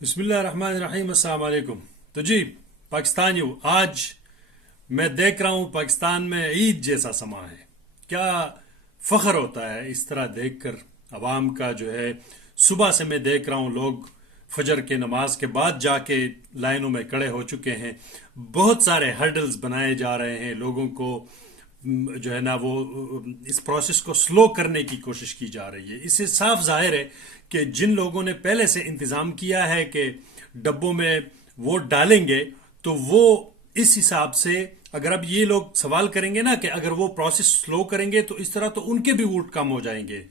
بسم اللہ الرحمن الرحیم، السلام علیکم۔ تو جی پاکستانیوں، آج میں دیکھ رہا ہوں پاکستان میں عید جیسا سما ہے۔ کیا فخر ہوتا ہے اس طرح دیکھ کر عوام کا جو ہے۔ صبح سے میں دیکھ رہا ہوں لوگ فجر کے نماز کے بعد جا کے لائنوں میں کھڑے ہو چکے ہیں۔ بہت سارے ہرڈلز بنائے جا رہے ہیں، لوگوں کو جو ہے نا وہ اس پروسیس کو سلو کرنے کی کوشش کی جا رہی ہے۔ اس سے صاف ظاہر ہے کہ جن لوگوں نے پہلے سے انتظام کیا ہے کہ ڈبوں میں ووٹ ڈالیں گے، تو وہ اس حساب سے اگر اب یہ لوگ سوال کریں گے نا کہ اگر وہ پروسیس سلو کریں گے تو اس طرح تو ان کے بھی ووٹ کم ہو جائیں گے،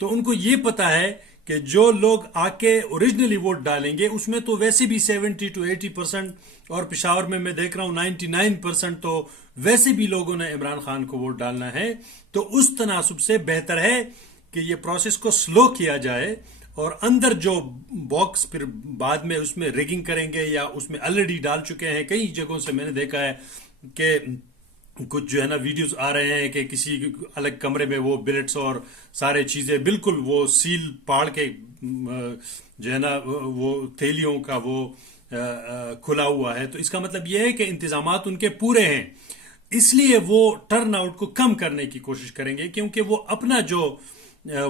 تو ان کو یہ پتا ہے کہ جو لوگ آ کے اوریجنلی ووٹ ڈالیں گے اس میں تو ویسے بھی 70 to 80% اور پشاور میں دیکھ رہا ہوں 99% تو ویسے بھی لوگوں نے عمران خان کو ووٹ ڈالنا ہے۔ تو اس تناسب سے بہتر ہے کہ یہ پروسیس کو سلو کیا جائے، اور اندر جو باکس پھر بعد میں اس میں ریگنگ کریں گے یا اس میں آلریڈی ڈال چکے ہیں۔ کئی جگہوں سے میں نے دیکھا ہے کہ کچھ جو ہے نا ویڈیوز آ رہے ہیں کہ کسی الگ کمرے میں وہ بلیٹس اور سارے چیزیں بالکل وہ سیل پاڑ کے جو ہے نا وہ تھیلیوں کا وہ کھلا ہوا ہے۔ تو اس کا مطلب یہ ہے کہ انتظامات ان کے پورے ہیں، اس لیے وہ ٹرن آؤٹ کو کم کرنے کی کوشش کریں گے، کیونکہ وہ اپنا جو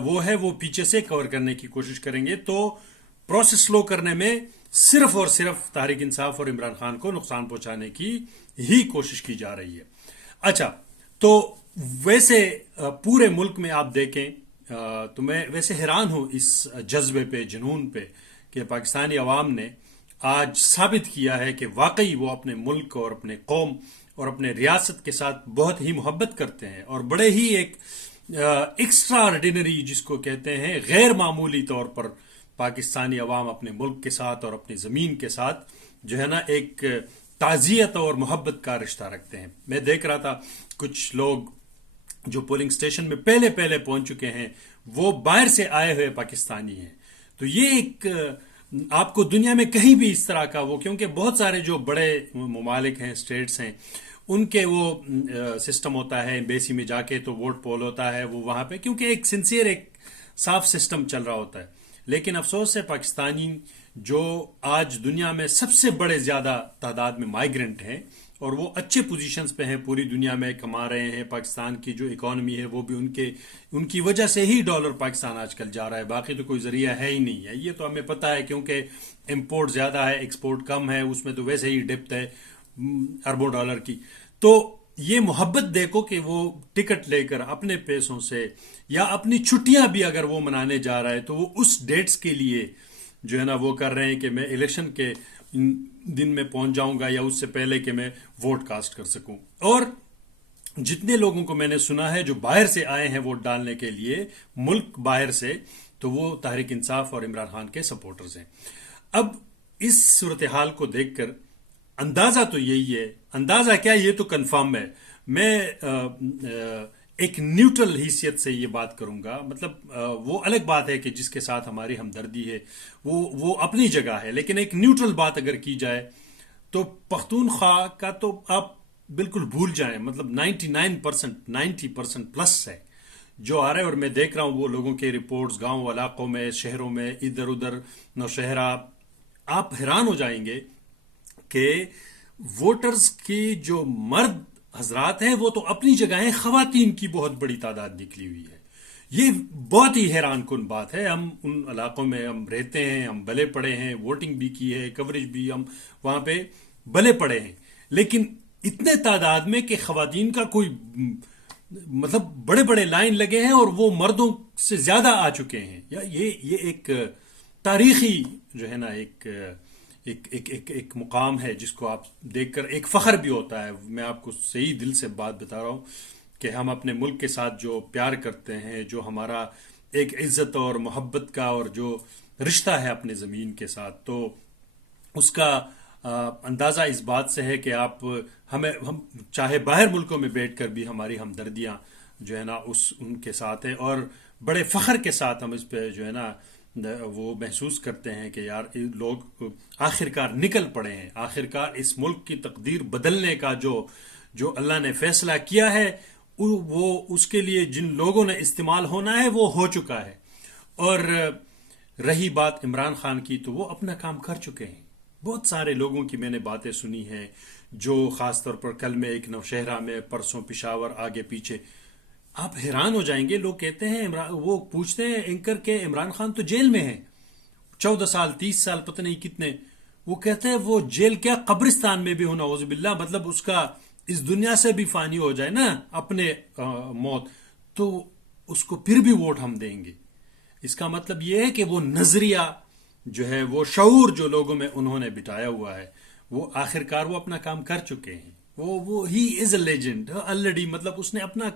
وہ ہے وہ پیچھے سے کور کرنے کی کوشش کریں گے۔ تو پروسیس سلو کرنے میں صرف اور صرف تحریک انصاف اور عمران خان کو نقصان پہنچانے کی ہی کوشش کی جا رہی ہے۔ اچھا، تو ویسے پورے ملک میں آپ دیکھیں تو میں ویسے حیران ہوں اس جذبے پہ، جنون پہ، کہ پاکستانی عوام نے آج ثابت کیا ہے کہ واقعی وہ اپنے ملک اور اپنے قوم اور اپنے ریاست کے ساتھ بہت ہی محبت کرتے ہیں، اور بڑے ہی ایک ایکسٹرا آرڈینری جس کو کہتے ہیں غیر معمولی طور پر پاکستانی عوام اپنے ملک کے ساتھ اور اپنی زمین کے ساتھ جو ہے نا ایک تعزیت اور محبت کا رشتہ رکھتے ہیں۔ میں دیکھ رہا تھا کچھ لوگ جو پولنگ سٹیشن میں پہلے پہنچ چکے ہیں، وہ باہر سے آئے ہوئے پاکستانی ہیں۔ تو یہ ایک آپ کو دنیا میں کہیں بھی اس طرح کا وہ، کیونکہ بہت سارے جو بڑے ممالک ہیں، اسٹیٹس ہیں، ان کے وہ سسٹم ہوتا ہے ایمبیسی میں جا کے تو ووٹ پول ہوتا ہے وہ وہاں پہ، کیونکہ ایک سنسیئر ایک صاف سسٹم چل رہا ہوتا ہے۔ لیکن افسوس ہے پاکستانی جو آج دنیا میں سب سے بڑے زیادہ تعداد میں مائیگرنٹ ہیں، اور وہ اچھے پوزیشنز پہ ہیں، پوری دنیا میں کما رہے ہیں۔ پاکستان کی جو اکانومی ہے وہ بھی ان کی وجہ سے ہی ڈالر پاکستان آج کل جا رہا ہے، باقی تو کوئی ذریعہ ہے ہی نہیں ہے۔ یہ تو ہمیں پتہ ہے، کیونکہ امپورٹ زیادہ ہے، ایکسپورٹ کم ہے، اس میں تو ویسے ہی ڈپت ہے اربوں ڈالر کی۔ تو یہ محبت دیکھو کہ وہ ٹکٹ لے کر اپنے پیسوں سے یا اپنی چھٹیاں بھی اگر وہ منانے جا رہا ہے تو وہ اس ڈیٹس کے لیے جو ہے نا وہ کر رہے ہیں کہ میں الیکشن کے دن میں پہنچ جاؤں گا یا اس سے پہلے کہ میں ووٹ کاسٹ کر سکوں۔ اور جتنے لوگوں کو میں نے سنا ہے جو باہر سے آئے ہیں ووٹ ڈالنے کے لیے، ملک باہر سے، تو وہ تحریک انصاف اور عمران خان کے سپورٹرز ہیں۔ اب اس صورتحال کو دیکھ کر اندازہ تو یہی ہے، اندازہ کیا، یہ تو کنفرم ہے۔ میں ایک نیوٹرل حیثیت سے یہ بات کروں گا، مطلب وہ الگ بات ہے کہ جس کے ساتھ ہماری ہمدردی ہے وہ اپنی جگہ ہے، لیکن ایک نیوٹرل بات اگر کی جائے تو پختونخوا کا تو آپ بالکل بھول جائیں، مطلب 99% 90% پلس ہے جو آ رہا ہے۔ اور میں دیکھ رہا ہوں وہ لوگوں کے رپورٹس گاؤں علاقوں میں، شہروں میں، ادھر ادھر نوشہرہ، آپ حیران ہو جائیں گے کہ ووٹرز کی جو مرد حضرات ہیں وہ تو اپنی جگہ ہیں، خواتین کی بہت بڑی تعداد نکلی ہوئی ہے۔ یہ بہت ہی حیران کن بات ہے۔ ہم ان علاقوں میں ہم رہتے ہیں، ہم بلے پڑے ہیں، ووٹنگ بھی کی ہے، کوریج بھی ہم وہاں پہ بلے پڑے ہیں، لیکن اتنے تعداد میں کہ خواتین کا کوئی مطلب بڑے بڑے لائن لگے ہیں اور وہ مردوں سے زیادہ آ چکے ہیں۔ یہ ایک تاریخی جو ہے نا ایک مقام ہے جس کو آپ دیکھ کر ایک فخر بھی ہوتا ہے۔ میں آپ کو صحیح دل سے بات بتا رہا ہوں کہ ہم اپنے ملک کے ساتھ جو پیار کرتے ہیں، جو ہمارا ایک عزت اور محبت کا اور جو رشتہ ہے اپنے زمین کے ساتھ، تو اس کا اندازہ اس بات سے ہے کہ ہم چاہے باہر ملکوں میں بیٹھ کر بھی ہماری ہمدردیاں جو ہے نا ان کے ساتھ ہیں، اور بڑے فخر کے ساتھ ہم اس پہ جو ہے نا وہ محسوس کرتے ہیں کہ یار لوگ آخرکار نکل پڑے ہیں، آخرکار اس ملک کی تقدیر بدلنے کا جو اللہ نے فیصلہ کیا ہے وہ اس کے لیے جن لوگوں نے استعمال ہونا ہے وہ ہو چکا ہے۔ اور رہی بات عمران خان کی، تو وہ اپنا کام کر چکے ہیں. بہت سارے لوگوں کی میں نے باتیں سنی ہیں، جو خاص طور پر کل میں ایک نوشہرہ میں، پرسوں پشاور، آگے پیچھے، آپ حیران ہو جائیں گے. لوگ کہتے ہیں وہ پوچھتے ہیں اینکر کہ عمران خان تو جیل میں ہے 14 سال 30 سال پتہ نہیں کتنے. وہ کہتے ہیں وہ جیل کیا قبرستان میں بھی ہونا، نعوذ باللہ، مطلب اس کا اس دنیا سے بھی فانی ہو جائے نا اپنے موت، تو اس کو پھر بھی ووٹ ہم دیں گے. اس کا مطلب یہ ہے کہ وہ نظریہ جو ہے، وہ شعور جو لوگوں میں انہوں نے بٹھایا ہوا ہے، وہ آخرکار وہ اپنا کام کر چکے ہیں. وہ ہی از اے لیجنڈ آلریڈی، مطلب اس نے اپنا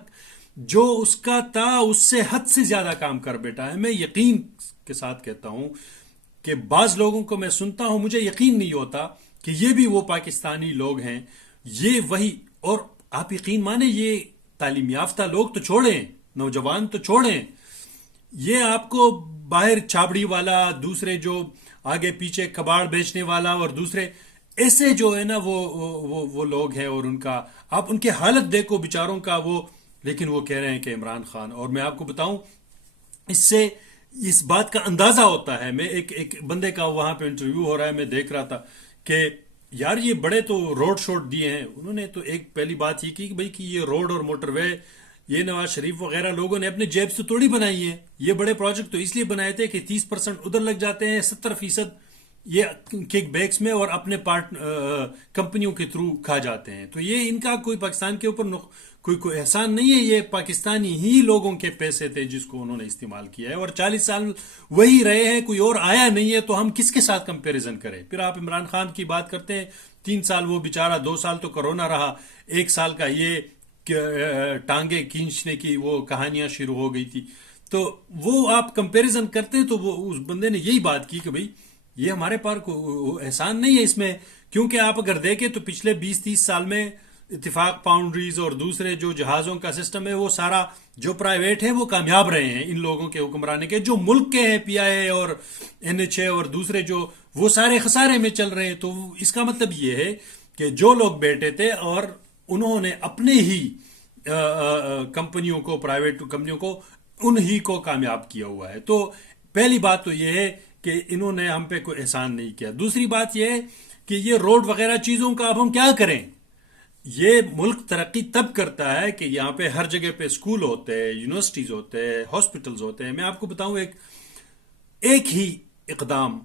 جو اس کا تھا اس سے حد سے زیادہ کام کر بیٹھا ہے. میں یقین کے ساتھ کہتا ہوں کہ بعض لوگوں کو میں سنتا ہوں، مجھے یقین نہیں ہوتا کہ یہ بھی وہ پاکستانی لوگ ہیں، یہ وہی. اور آپ یقین مانیں، یہ تعلیم یافتہ لوگ تو چھوڑیں، نوجوان تو چھوڑیں، یہ آپ کو باہر چھابڑی والا، دوسرے جو آگے پیچھے کباڑ بیچنے والا، اور دوسرے ایسے جو ہے نا وہ لوگ ہیں، اور ان کا آپ ان کے حالت دیکھو بیچاروں کا. وہ لیکن وہ کہہ رہے ہیں کہ عمران خان. اور میں آپ کو بتاؤں، اس سے اس بات کا اندازہ ہوتا ہے. میں ایک بندے کا وہاں پہ انٹرویو ہو رہا ہے، میں دیکھ رہا تھا کہ یار یہ بڑے تو روڈ شوڈ دیے ہیں انہوں نے. تو ایک پہلی بات یہ کی کہ بھئی کہ یہ روڈ اور موٹر وے یہ نواز شریف وغیرہ لوگوں نے اپنے جیب سے توڑی بنائی ہے. یہ بڑے پروجیکٹ تو اس لیے بنائے تھے کہ 30% ادھر لگ جاتے ہیں، 70% یہ کک بیکس میں اور اپنے کمپنیوں کے تھرو کھا جاتے ہیں. تو یہ ان کا کوئی پاکستان کے اوپر کوئی احسان نہیں ہے، یہ پاکستانی ہی لوگوں کے پیسے تھے جس کو انہوں نے استعمال کیا ہے، اور 40 سال وہی رہے ہیں، کوئی اور آیا نہیں ہے. تو ہم کس کے ساتھ کمپیریزن کریں؟ پھر آپ عمران خان کی بات کرتے ہیں، 3 سال وہ بیچارہ، 2 سال تو کرونا رہا، 1 سال کا یہ ٹانگیں کھینچنے کی وہ کہانیاں شروع ہو گئی تھی. تو وہ آپ کمپیریزن کرتے ہیں، تو وہ اس بندے نے یہی بات کی کہ بھئی یہ ہمارے پاس احسان نہیں ہے اس میں. کیونکہ آپ اگر دیکھیں تو پچھلے 20-30 سال میں اتفاق فاؤنڈریز اور دوسرے جو جہازوں کا سسٹم ہے، وہ سارا جو پرائیویٹ ہے وہ کامیاب رہے ہیں ان لوگوں کے حکمرانے کے. جو ملک کے ہیں، پی آئی اے اور NHA اور دوسرے جو، وہ سارے خسارے میں چل رہے ہیں. تو اس کا مطلب یہ ہے کہ جو لوگ بیٹھے تھے اور انہوں نے اپنے ہی کمپنیوں کو، پرائیویٹ کمپنیوں کو، انہی کو کامیاب کیا ہوا ہے. تو پہلی بات تو یہ ہے کہ انہوں نے ہم پہ کوئی احسان نہیں کیا. دوسری بات یہ ہے کہ یہ روڈ وغیرہ چیزوں کا اب ہم کیا کریں؟ یہ ملک ترقی تب کرتا ہے کہ یہاں پہ ہر جگہ پہ اسکول ہوتے ہیں، یونیورسٹیز ہوتے ہیں، ہاسپٹلز ہوتے ہیں. میں آپ کو بتاؤں، ایک ہی اقدام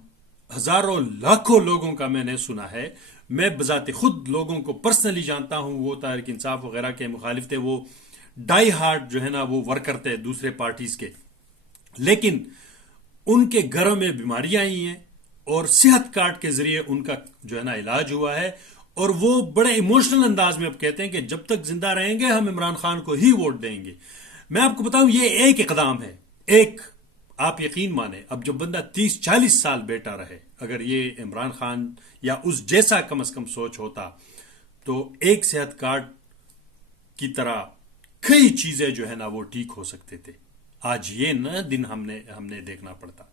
ہزاروں لاکھوں لوگوں کا میں نے سنا ہے. میں بذات خود لوگوں کو پرسنلی جانتا ہوں، وہ تحریک انصاف وغیرہ کے مخالف تھے، وہ ڈائی ہارڈ جو ہے نا وہ ورکر تھے دوسرے پارٹیز کے، لیکن ان کے گھروں میں بیماریاں آئی ہیں اور صحت کارڈ کے ذریعے ان کا جو ہے نا علاج ہوا ہے. اور وہ بڑے ایموشنل انداز میں اب کہتے ہیں کہ جب تک زندہ رہیں گے ہم عمران خان کو ہی ووٹ دیں گے. میں آپ کو بتاؤں، یہ ایک اقدام ہے، ایک، آپ یقین مانیں، اب جو بندہ 30-40 سال بیٹا رہے، اگر یہ عمران خان یا اس جیسا کم از کم سوچ ہوتا، تو ایک صحت کارڈ کی طرح کئی چیزیں جو ہے نا وہ ٹھیک ہو سکتے تھے. آج یہ نہ دن ہم نے دیکھنا پڑتا.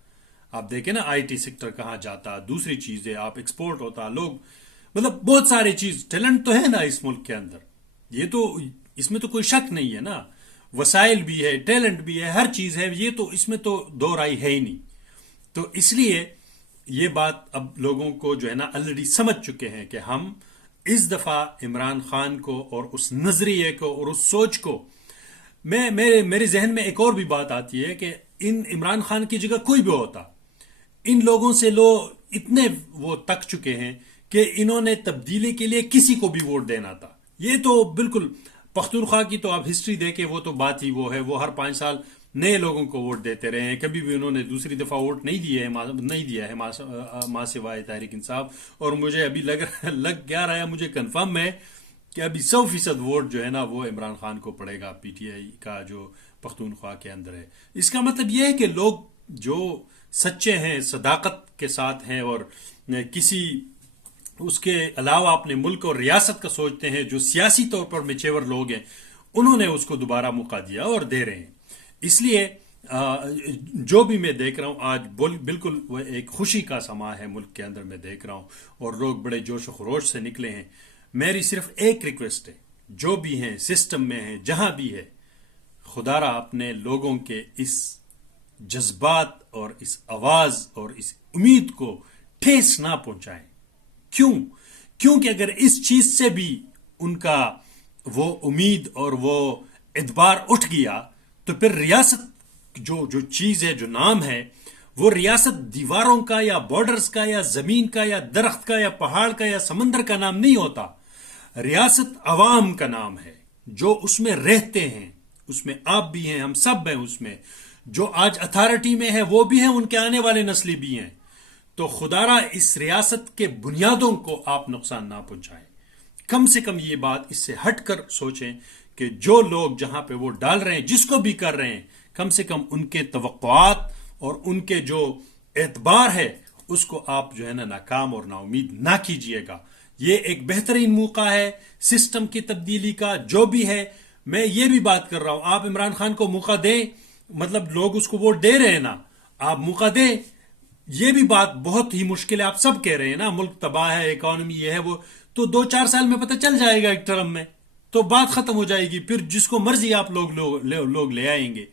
آپ دیکھیں نا IT سیکٹر کہاں جاتا، دوسری چیزیں، آپ ایکسپورٹ ہوتا، لوگ، مطلب بہت ساری چیز، ٹیلنٹ تو ہے نا اس ملک کے اندر، یہ تو اس میں تو کوئی شک نہیں ہے نا، وسائل بھی ہے، ٹیلنٹ بھی ہے، ہر چیز ہے، یہ تو اس میں تو دو رائے ہے ہی نہیں. تو اس لیے یہ بات اب لوگوں کو جو ہے نا آلریڈی سمجھ چکے ہیں کہ ہم اس دفعہ عمران خان کو اور اس نظریے کو اور اس سوچ کو، میرے ذہن میں ایک اور بھی بات آتی ہے کہ ان عمران خان کی جگہ کوئی بھی ہوتا، ان لوگوں سے لوگ اتنے وہ تک چکے ہیں کہ انہوں نے تبدیلی کے لیے کسی کو بھی ووٹ دینا تھا. یہ تو بالکل پختونخوا کی تو آپ ہسٹری دیکھیں، وہ تو بات ہی وہ ہے، وہ ہر 5 سال نئے لوگوں کو ووٹ دیتے رہے ہیں، کبھی بھی انہوں نے دوسری دفعہ ووٹ نہیں دیا ہے ماں سوائے تحریک انصاف. اور مجھے ابھی لگ کیا رہا ہے، مجھے کنفرم ہے کہ ابھی 100% ووٹ جو ہے نا وہ عمران خان کو پڑے گا، PTI کا جو پختونخوا کے اندر ہے. اس کا مطلب یہ ہے کہ لوگ جو سچے ہیں، صداقت کے ساتھ ہیں، اور کسی اس کے علاوہ اپنے ملک اور ریاست کا سوچتے ہیں، جو سیاسی طور پر میچور لوگ ہیں، انہوں نے اس کو دوبارہ موقع دیا اور دے رہے ہیں. اس لیے جو بھی میں دیکھ رہا ہوں آج بالکل وہ ایک خوشی کا سما ہے ملک کے اندر، میں دیکھ رہا ہوں، اور لوگ بڑے جوش و خروش سے نکلے ہیں. میری صرف ایک ریکویسٹ ہے، جو بھی ہیں سسٹم میں ہیں، جہاں بھی ہے، خدا را اپنے لوگوں کے اس جذبات اور اس آواز اور اس امید کو ٹھیس نہ پہنچائیں. کیونکہ اگر اس چیز سے بھی ان کا وہ امید اور وہ اعتبار اٹھ گیا تو پھر ریاست جو چیز ہے، جو نام ہے، وہ ریاست دیواروں کا یا بارڈرز کا یا زمین کا یا درخت کا یا پہاڑ کا یا سمندر کا نام نہیں ہوتا. ریاست عوام کا نام ہے، جو اس میں رہتے ہیں. اس میں آپ بھی ہیں، ہم سب ہیں اس میں. جو آج اتھارٹی میں ہے وہ بھی ہیں، ان کے آنے والے نسلی بھی ہیں. تو خدارا اس ریاست کے بنیادوں کو آپ نقصان نہ پہنچائیں. کم سے کم یہ بات اس سے ہٹ کر سوچیں کہ جو لوگ جہاں پہ وہ ڈال رہے ہیں، جس کو بھی کر رہے ہیں، کم سے کم ان کے توقعات اور ان کے جو اعتبار ہے اس کو آپ جو ہے نا ناکام اور نا امید نہ کیجئے گا. یہ ایک بہترین موقع ہے سسٹم کی تبدیلی کا. جو بھی ہے، میں یہ بھی بات کر رہا ہوں، آپ عمران خان کو موقع دیں. مطلب لوگ اس کو ووٹ دے رہے ہیں نا، آپ موقع دیں. یہ بھی بات بہت ہی مشکل ہے، آپ سب کہہ رہے ہیں نا ملک تباہ ہے، اکانومی یہ ہے وہ. تو 2-4 سال میں پتہ چل جائے گا ایک ٹرم میں، تو بات ختم ہو جائے گی. پھر جس کو مرضی آپ لوگ لے آئیں گے.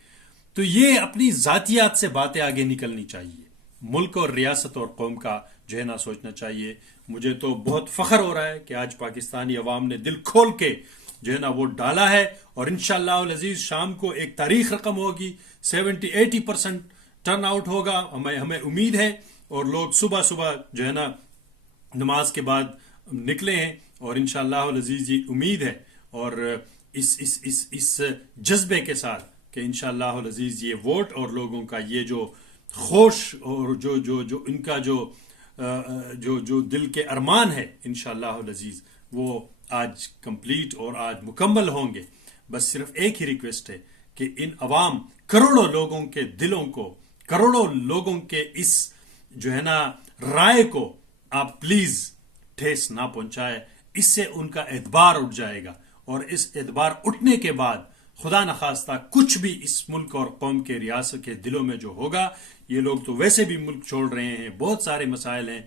تو یہ اپنی ذاتیات سے باتیں آگے نکلنی چاہیے. ملک اور ریاست اور قوم کا جو ہے نا سوچنا چاہیے. مجھے تو بہت فخر ہو رہا ہے کہ آج پاکستانی عوام نے دل کھول کے جو ہے نا وہ ڈالا ہے. اور انشاءاللہ العزیز شام کو ایک تاریخ رقم ہوگی، 70-80% ٹرن آؤٹ ہوگا. ہمیں امید ہے. اور لوگ صبح جو ہے نا نماز کے بعد نکلے ہیں، اور انشاءاللہ العزیز یہ امید ہے اور اس جذبے کے ساتھ کہ انشاءاللہ العزیز یہ ووٹ اور لوگوں کا یہ جو خوش اور جو ان کا جو دل کے ارمان ہے انشاءاللہ العزیز وہ آج کمپلیٹ اور آج مکمل ہوں گے. بس صرف ایک ہی ریکویسٹ ہے کہ ان عوام کروڑوں لوگوں کے دلوں کو، کروڑوں لوگوں کے اس جو ہے نا رائے کو آپ پلیز ٹھیس نہ پہنچائے. اس سے ان کا اعتبار اٹھ جائے گا، اور اس اعتبار اٹھنے کے بعد خدا نخواستہ کچھ بھی اس ملک اور قوم کے ریاست کے دلوں میں جو ہوگا، یہ لوگ تو ویسے بھی ملک چھوڑ رہے ہیں، بہت سارے مسائل ہیں،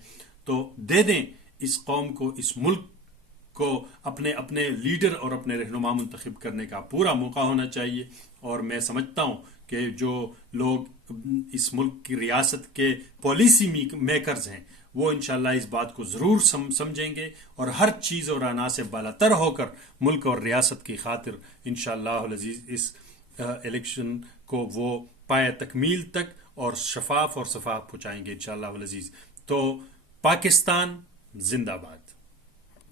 تو دے دیں اس قوم کو، اس ملک کو اپنے لیڈر اور اپنے رہنما منتخب کرنے کا پورا موقع ہونا چاہیے. اور میں سمجھتا ہوں کہ جو لوگ اس ملک کی ریاست کے پالیسی میکرز ہیں وہ انشاءاللہ اس بات کو ضرور سمجھیں گے، اور ہر چیز اور انا سے بالاتر ہو کر ملک اور ریاست کی خاطر انشاءاللہ العزیز اس الیکشن کو وہ پائے تکمیل تک اور شفاف اور شفاف پہنچائیں گے انشاءاللہ العزیز. تو پاکستان زندہ باد.